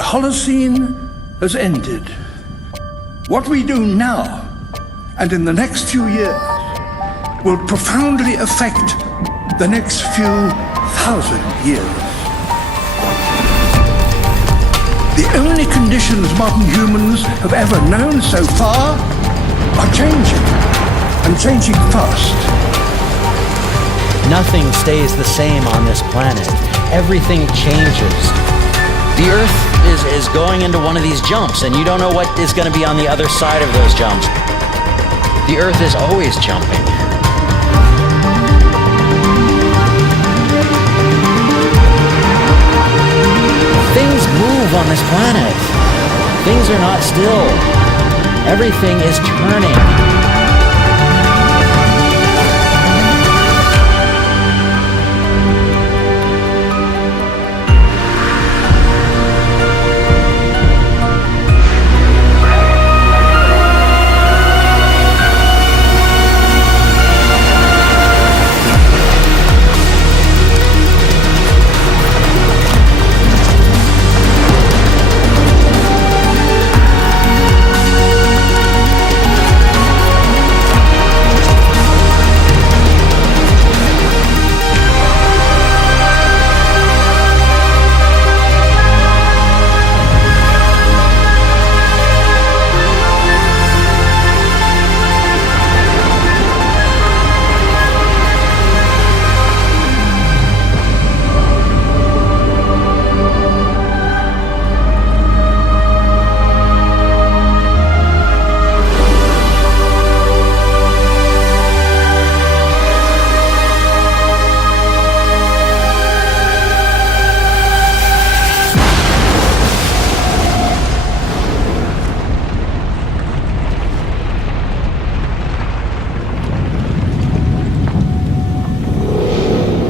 The Holocene has ended. What we do now and in the next few years will profoundly affect the next few thousand years. The only conditions modern humans have ever known so far are changing, and changing fast. Nothing stays the same on this planet. Everything changes. The Earth is going into one of these jumps, and you don't know what is going to be on the other side of those jumps. The Earth is always jumping. Things move on this planet. Things are not still. Everything is turning.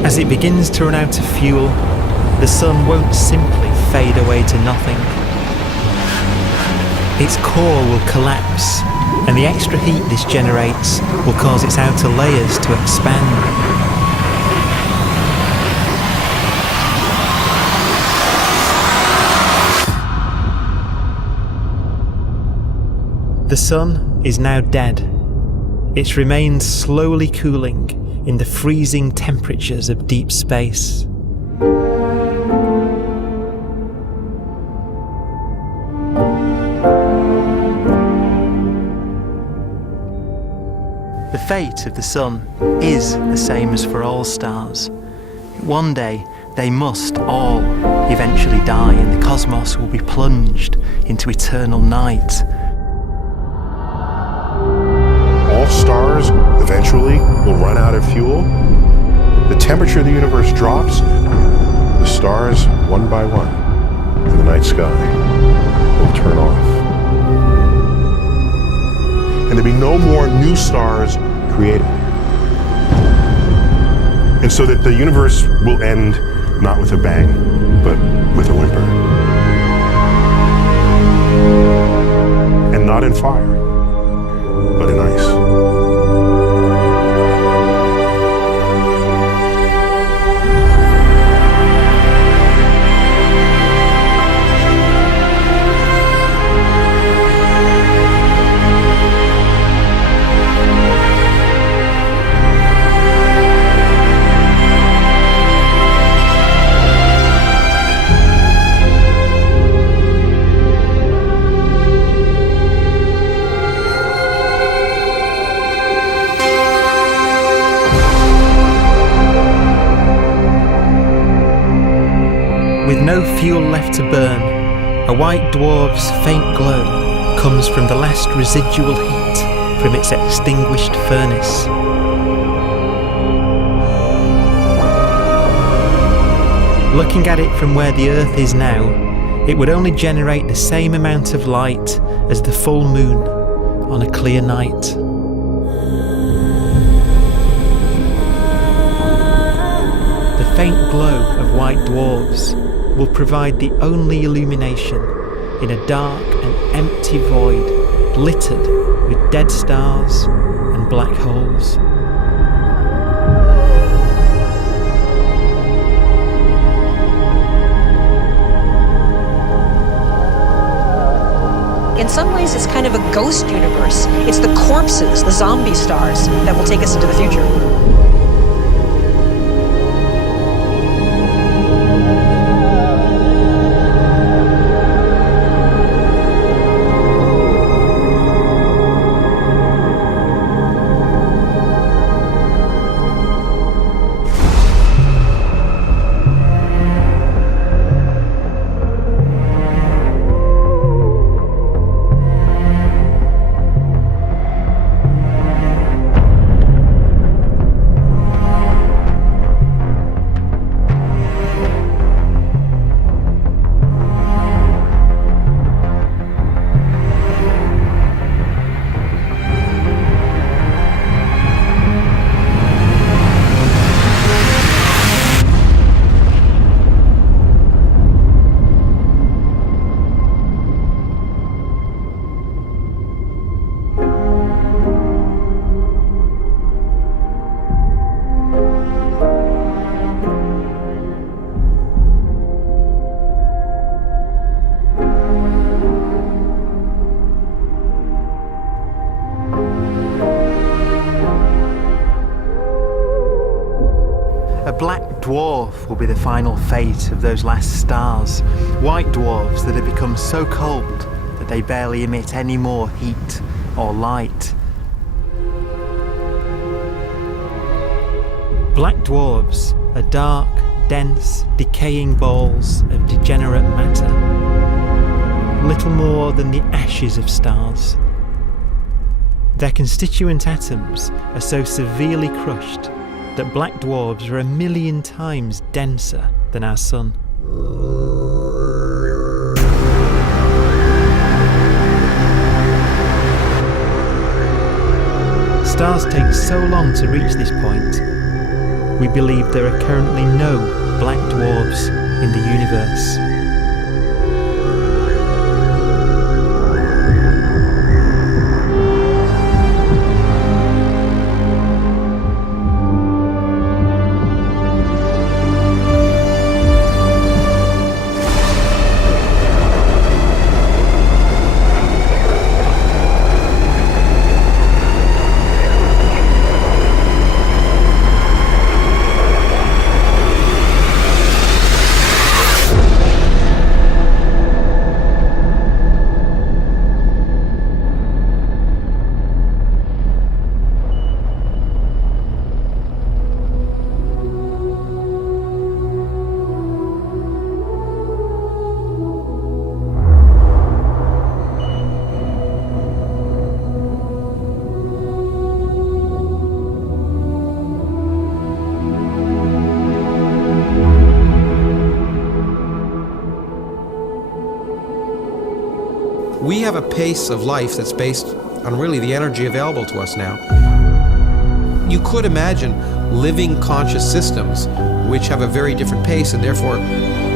As it begins to run out of fuel, the sun won't simply fade away to nothing. Its core will collapse, and the extra heat this generates will cause its outer layers to expand. The sun is now dead. Its remains slowly cooling in the freezing temperatures of deep space. The fate of the sun is the same as for all stars. One day they must all eventually die, and the cosmos will be plunged into eternal night. All stars eventually will run out of fuel. The temperature of the universe drops. The stars, one by one, in the night sky will turn off. And there'll be no more new stars created. And so that the universe will end not with a bang, but with a whimper. And not in fire, but in ice. With no fuel left to burn, a white dwarf's faint glow comes from the last residual heat from its extinguished furnace. Looking at it from where the Earth is now, it would only generate the same amount of light as the full moon on a clear night. The faint glow of white dwarfs will provide the only illumination in a dark and empty void littered with dead stars and black holes. In some ways, it's kind of a ghost universe. It's the corpses, the zombie stars, that will take us into the future. A black dwarf will be the final fate of those last stars. White dwarfs that have become so cold that they barely emit any more heat or light. Black dwarfs are dark, dense, decaying balls of degenerate matter, little more than the ashes of stars. Their constituent atoms are so severely crushed that black dwarfs are 1,000,000 times denser than our Sun. Stars take so long to reach this point, we believe there are currently no black dwarfs in the universe. We have a pace of life that's based on really the energy available to us now. You could imagine living conscious systems which have a very different pace and therefore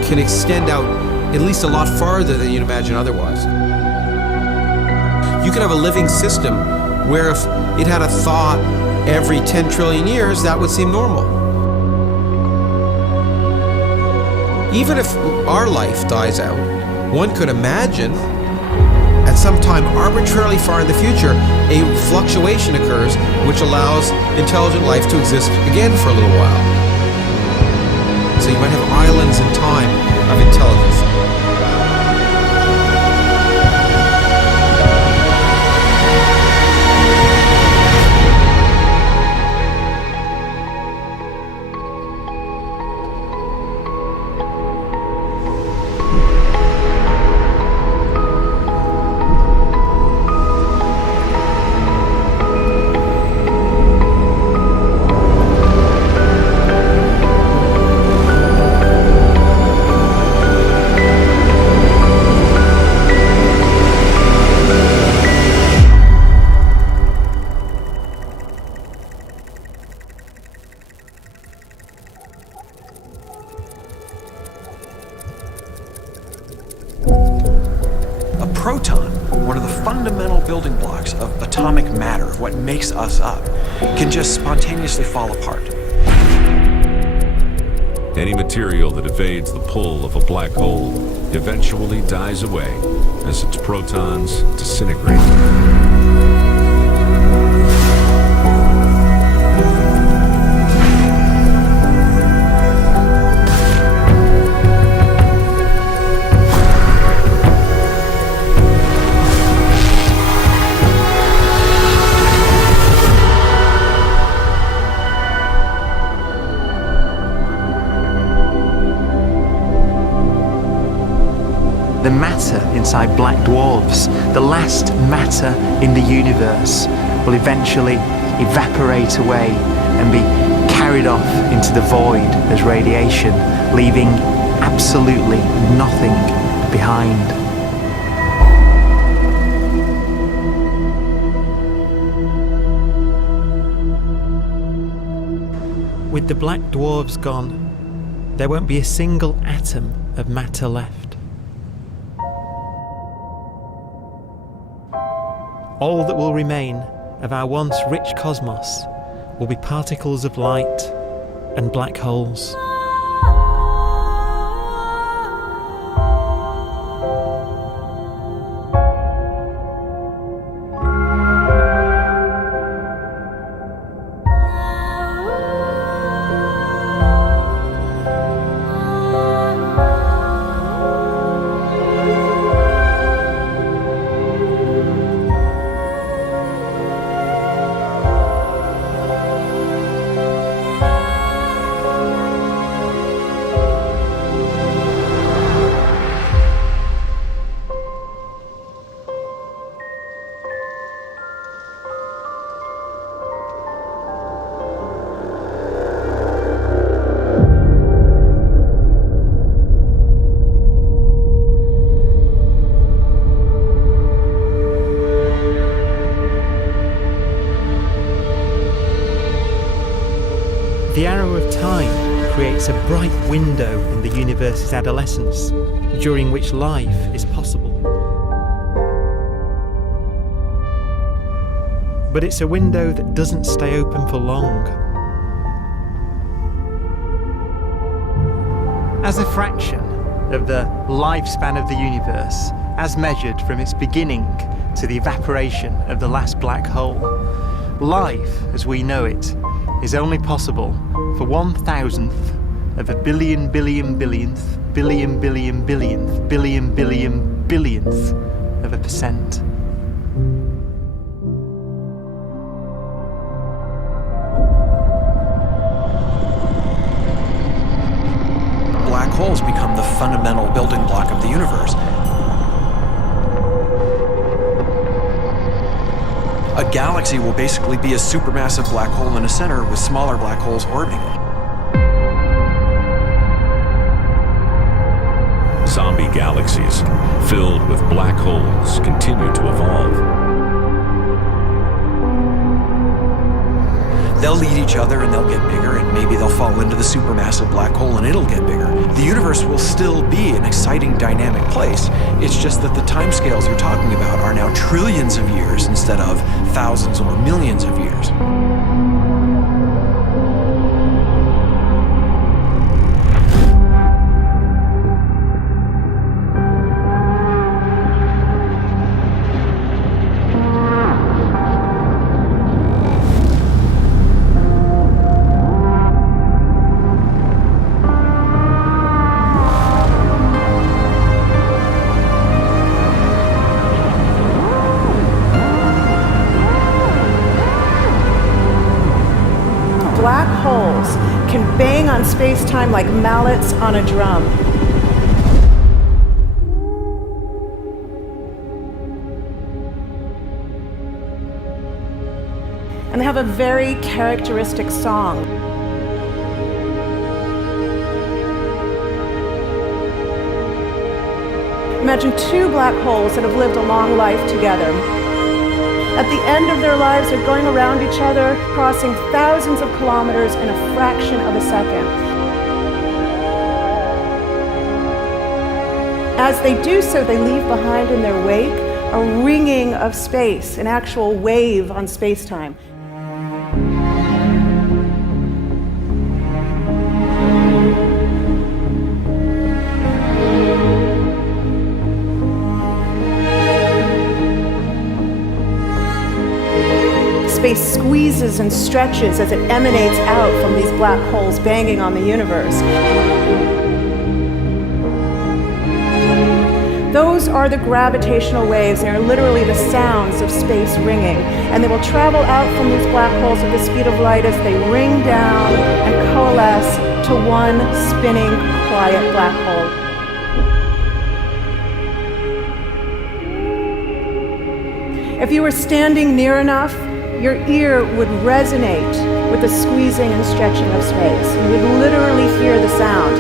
can extend out at least a lot farther than you'd imagine otherwise. You could have a living system where if it had a thought every 10 trillion years, that would seem normal. Even if our life dies out, one could imagine at some time arbitrarily far in the future, a fluctuation occurs which allows intelligent life to exist again for a little while. So you might have islands in time of intelligence. proton, one of the fundamental building blocks of atomic matter, of what makes us up, can just spontaneously fall apart. Any material that evades the pull of a black hole eventually dies away as its protons disintegrate. The matter inside black dwarfs, the last matter in the universe, will eventually evaporate away and be carried off into the void as radiation, leaving absolutely nothing behind. With the black dwarfs gone, there won't be a single atom of matter left. All that will remain of our once rich cosmos will be particles of light and black holes. The arrow of time creates a bright window in the universe's adolescence, during which life is possible. But it's a window that doesn't stay open for long. As a fraction of the lifespan of the universe, as measured from its beginning to the evaporation of the last black hole, life, as we know it, is only possible for 1,000th of a billion billionth of a percent. Black holes become the fundamental building block of the universe. A galaxy will basically be a supermassive black hole in a center with smaller black holes orbiting it. Zombie galaxies filled with black holes continue to evolve. They'll eat each other and they'll get bigger, and maybe they'll fall into the supermassive black hole and it'll get bigger. The universe will still be an exciting, dynamic place. It's just that the timescales you're talking about are now trillions of years instead of thousands or millions of years. Black holes can bang on space-time like mallets on a drum. And they have a very characteristic song. Imagine two black holes that have lived a long life together. At the end of their lives, they're going around each other, crossing thousands of kilometers in a fraction of a second. As they do so, they leave behind in their wake a ringing of space, an actual wave on space-time. squeezes and stretches as it emanates out from these black holes banging on the universe. Those are the gravitational waves. They are literally the sounds of space ringing. And they will travel out from these black holes at the speed of light as they ring down and coalesce to one spinning, quiet black hole. If you were standing near enough, your ear would resonate with the squeezing and stretching of space. You would literally hear the sound.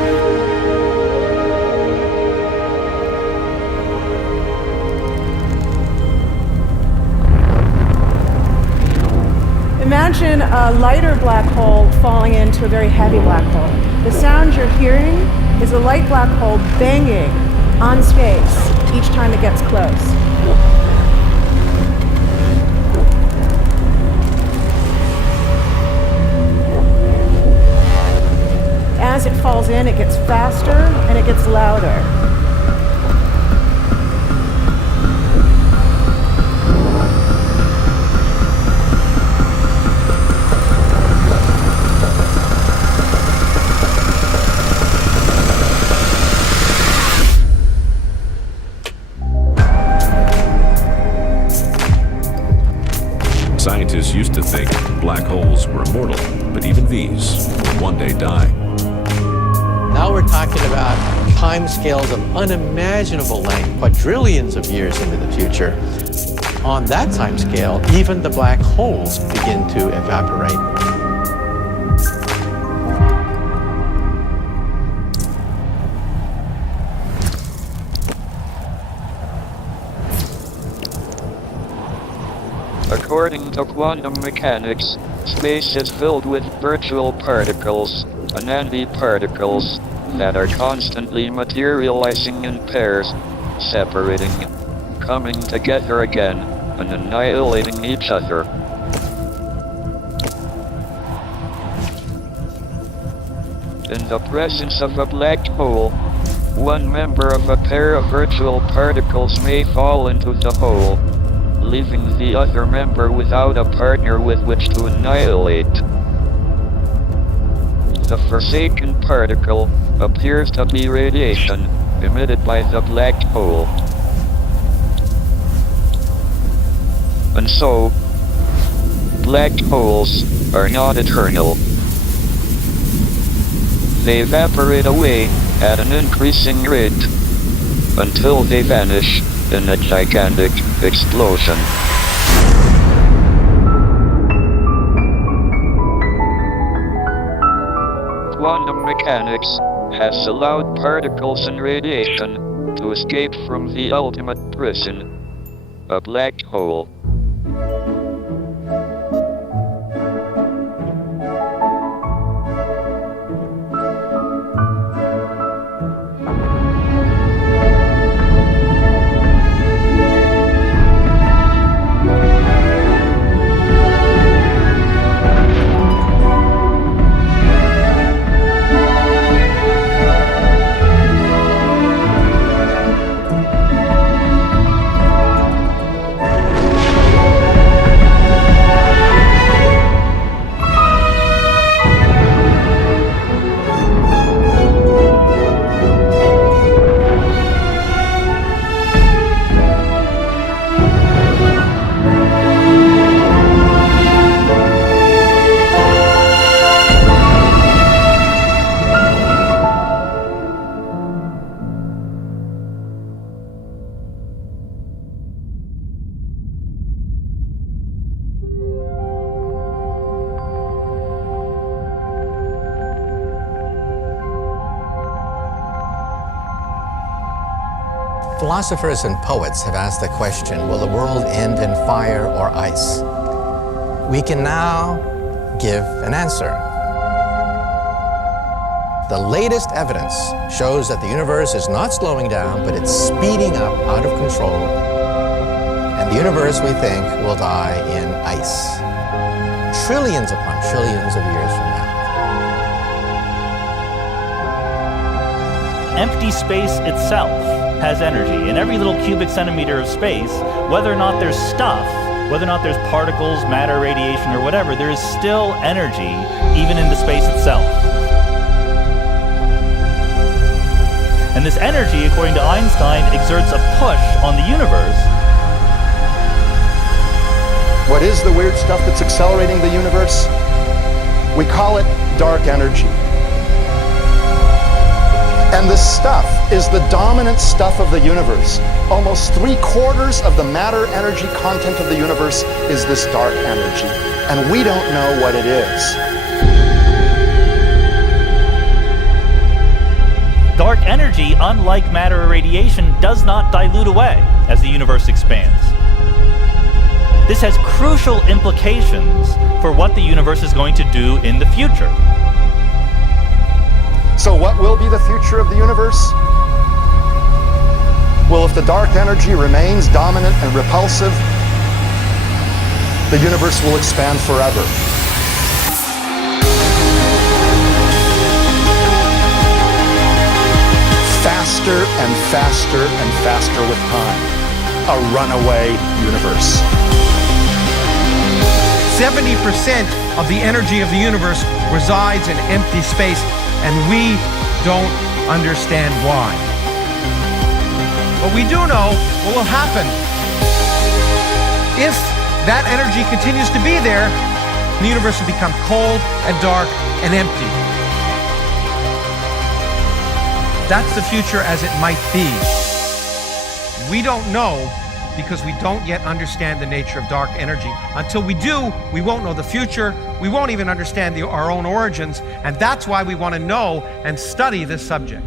Imagine a lighter black hole falling into a very heavy black hole. The sound you're hearing is a light black hole banging on space each time it gets close. As it falls in, it gets faster and it gets louder. Scientists used to think black holes were immortal, but even these will one day die. Now we're talking about timescales of unimaginable length, quadrillions of years into the future. On that timescale, even the black holes begin to evaporate. According to quantum mechanics, space is filled with virtual particles, antiparticles, that are constantly materializing in pairs, separating, coming together again, and annihilating each other. In the presence of a black hole, one member of a pair of virtual particles may fall into the hole, leaving the other member without a partner with which to annihilate. The forsaken particle appears to be radiation emitted by the black hole. And so, black holes are not eternal. They evaporate away at an increasing rate until they vanish in a gigantic explosion. Quantum mechanics has allowed particles and radiation to escape from the ultimate prison, a black hole. Philosophers and poets have asked the question, will the world end in fire or ice? We can now give an answer. The latest evidence shows that the universe is not slowing down, but it's speeding up out of control. And the universe, we think, will die in ice. Trillions upon trillions of years from now. Empty space itself has energy. In every little cubic centimeter of space, whether or not there's stuff whether or not there's particles, matter, radiation, or whatever, there is still energy even into space itself. And this energy, according to Einstein, exerts a push on the universe. What is the weird stuff that's accelerating the universe? We call it dark energy. And this stuff is the dominant stuff of the universe. Almost 3/4 of the matter-energy content of the universe is this dark energy. And we don't know what it is. Dark energy, unlike matter or radiation, does not dilute away as the universe expands. This has crucial implications for what the universe is going to do in the future. So what will be the future of the universe? Well, if the dark energy remains dominant and repulsive, the universe will expand forever. Faster and faster and faster with time. A runaway universe. 70% of the energy of the universe resides in empty space, and we don't understand why. But we do know what will happen. If that energy continues to be there, the universe will become cold and dark and empty. That's the future as it might be. We don't know because we don't yet understand the nature of dark energy. Until we do, we won't know the future. We won't even understand our own origins, and that's why we want to know and study this subject.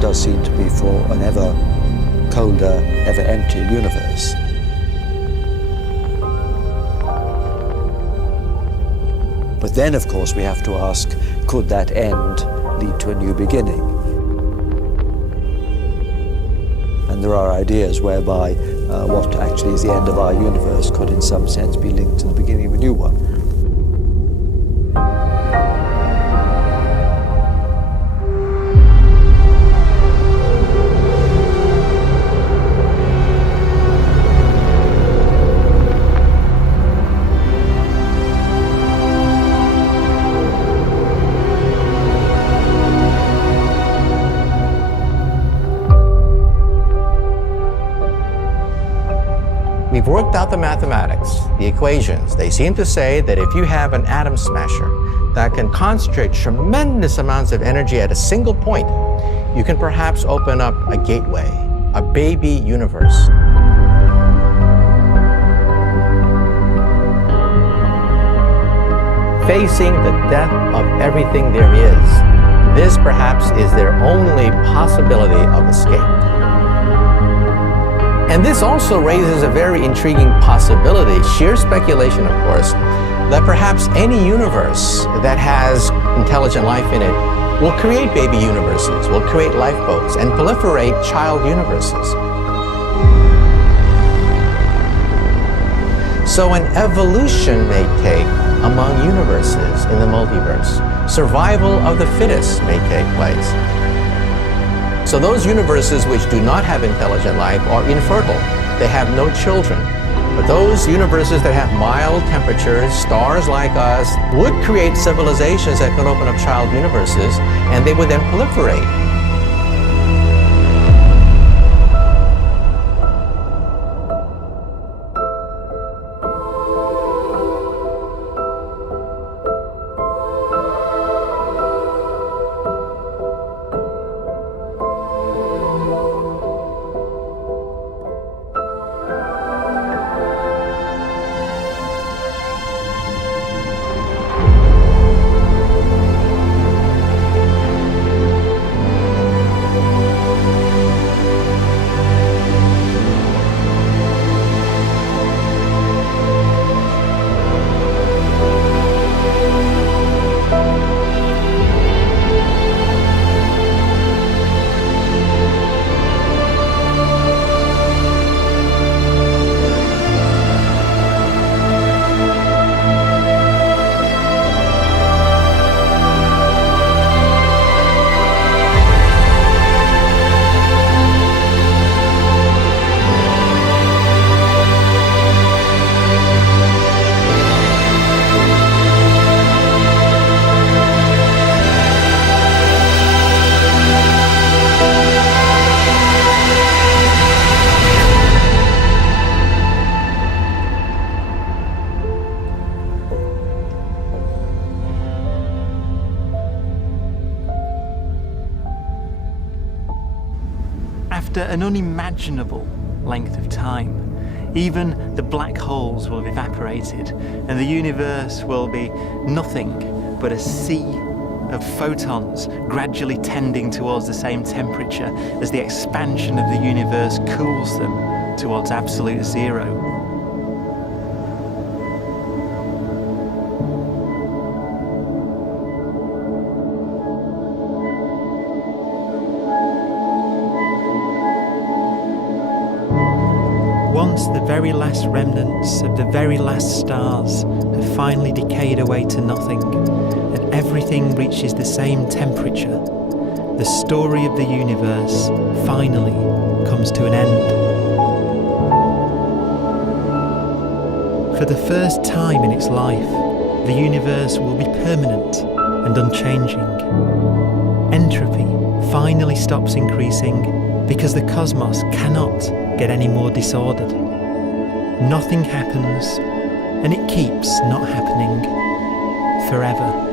Does seem to be for an ever colder, ever emptier universe. But then, of course, we have to ask, could that end lead to a new beginning? And there are ideas whereby what actually is the end of our universe could in some sense be linked to the beginning of a new one. We've worked out the mathematics, the equations. They seem to say that if you have an atom smasher that can concentrate tremendous amounts of energy at a single point, you can perhaps open up a gateway, a baby universe. Facing the death of everything there is, this perhaps is their only possibility of escape. And this also raises a very intriguing possibility, sheer speculation of course, that perhaps any universe that has intelligent life in it will create baby universes, will create lifeboats, and proliferate child universes. So an evolution may take among universes in the multiverse. Survival of the fittest may take place. So those universes which do not have intelligent life are infertile. They have no children. But those universes that have mild temperatures, stars like us, would create civilizations that could open up child universes, and they would then proliferate. After an unimaginable length of time, even the black holes will have evaporated and the universe will be nothing but a sea of photons gradually tending towards the same temperature as the expansion of the universe cools them towards absolute zero. Once the very last remnants of the very last stars have finally decayed away to nothing, and everything reaches the same temperature, the story of the universe finally comes to an end. For the first time in its life, the universe will be permanent and unchanging. Entropy finally stops increasing because the cosmos cannot get any more disordered. Nothing happens, and it keeps not happening forever.